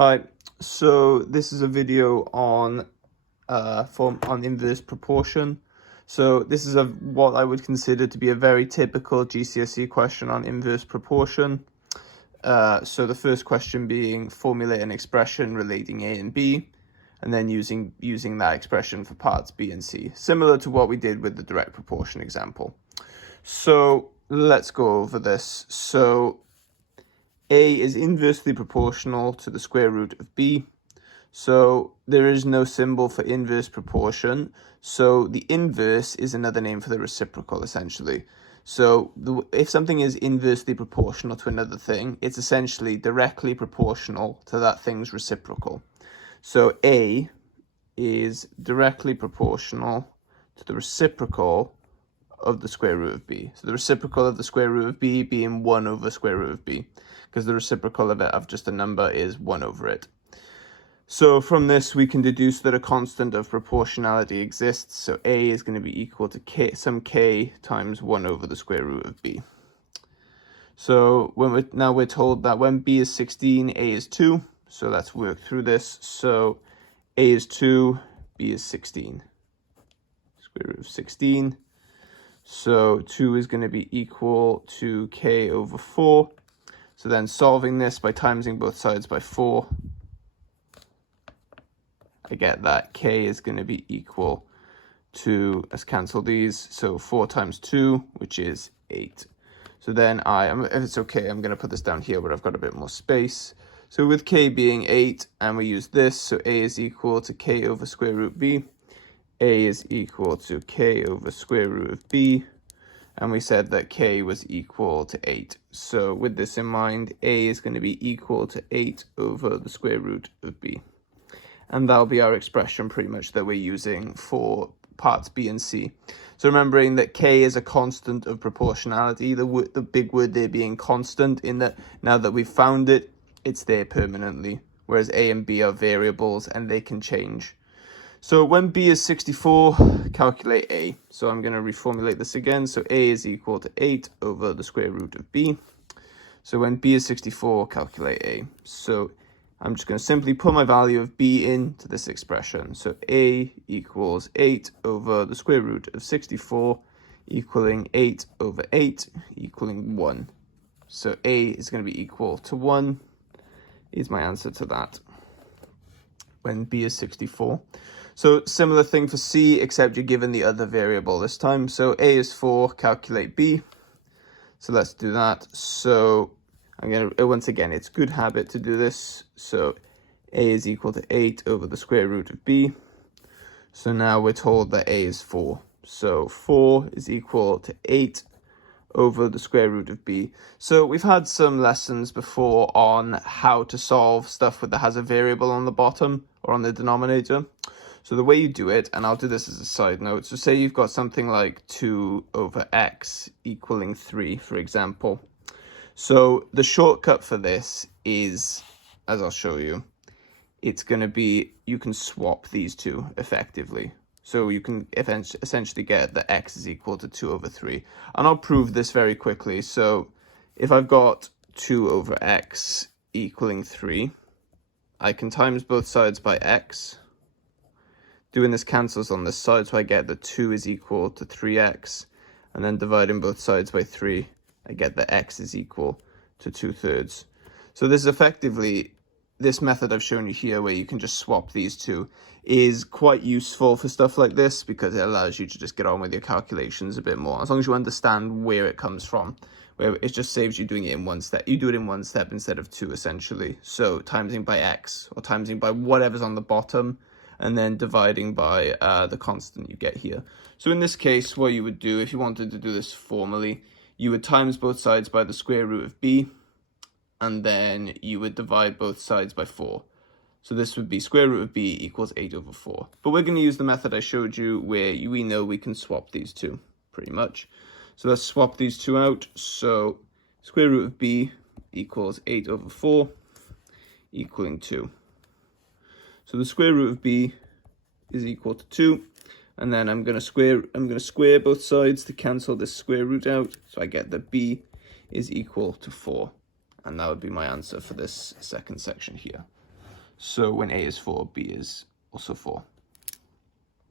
Hi, so this is a video on inverse proportion. So this is what I would consider to be a very typical GCSE question on inverse proportion. So the first question being formulate an expression relating A and B, and then using that expression for parts B and C, similar to what we did with the direct proportion example. So let's go over this. So A is inversely proportional to the square root of B. So there is no symbol for inverse proportion. So the inverse is another name for the reciprocal, essentially. So if something is inversely proportional to another thing, it's essentially directly proportional to that thing's reciprocal. So A is directly proportional to the reciprocal of the square root of B. So the reciprocal of the square root of B being 1 over square root of B, because the reciprocal of it of just a number is 1 over it. So from this, we can deduce that a constant of proportionality exists. So A is going to be equal to some k times 1 over the square root of B. So now we're told that when B is 16, A is 2. So let's work through this. So A is 2, B is 16. Square root of 16. So 2 is going to be equal to k over 4. So then solving this by timesing both sides by 4, I get that k is going to be equal to, let's cancel these, so 4 times 2, which is 8. So then if it's okay, I'm going to put this down here where I've got a bit more space. So with k being 8, and we use this, so a is equal to k over square root b. A is equal to k over square root of b. And we said that k was equal to 8. So with this in mind, a is going to be equal to 8 over the square root of b. And that'll be our expression pretty much that we're using for parts B and C. So remembering that k is a constant of proportionality, the big word there being constant, in that now that we've found it, it's there permanently, whereas A and B are variables and they can change. So when B is 64, calculate A. So I'm going to reformulate this again. So A is equal to 8 over the square root of B. So when B is 64, calculate A. So I'm just going to simply put my value of B into this expression. So A equals 8 over the square root of 64, equaling 8 over 8, equaling 1. So A is going to be equal to 1, is my answer to that, when B is 64. So similar thing for C, except you're given the other variable this time. So A is 4, calculate B. So let's do that. So I'm going to, once again, it's good habit to do this. So A is equal to 8 over the square root of B. So now we're told that A is 4. So 4 is equal to 8 over the square root of B. So we've had some lessons before on how to solve stuff that has a variable on the bottom or on the denominator. So the way you do it, and I'll do this as a side note, so say you've got something like 2 over x equaling 3, for example. So the shortcut for this is, as I'll show you, it's going to be, you can swap these two effectively. So you can essentially get that x is equal to 2 over 3. And I'll prove this very quickly. So if I've got 2 over x equaling 3, I can times both sides by x. Doing this cancels on this side, so I get that 2 is equal to 3x. And then dividing both sides by 3, I get that x is equal to 2/3. So this is effectively, this method I've shown you here where you can just swap these two is quite useful for stuff like this because it allows you to just get on with your calculations a bit more. As long as you understand where it comes from, where it just saves you doing it in one step. You do it in one step instead of two, essentially. So timesing by x or timesing by whatever's on the bottom, and then dividing by the constant you get here. So in this case, what you would do if you wanted to do this formally, you would times both sides by the square root of b, and then you would divide both sides by 4. So this would be square root of b equals 8 over 4. But we're going to use the method I showed you where we know we can swap these two, pretty much. So let's swap these two out. So square root of b equals 8 over 4, equaling 2. So the square root of b is equal to 2, and then I'm going to square both sides to cancel this square root out, so I get that b is equal to 4, and that would be my answer for this second section here. So when A is 4, B is also 4.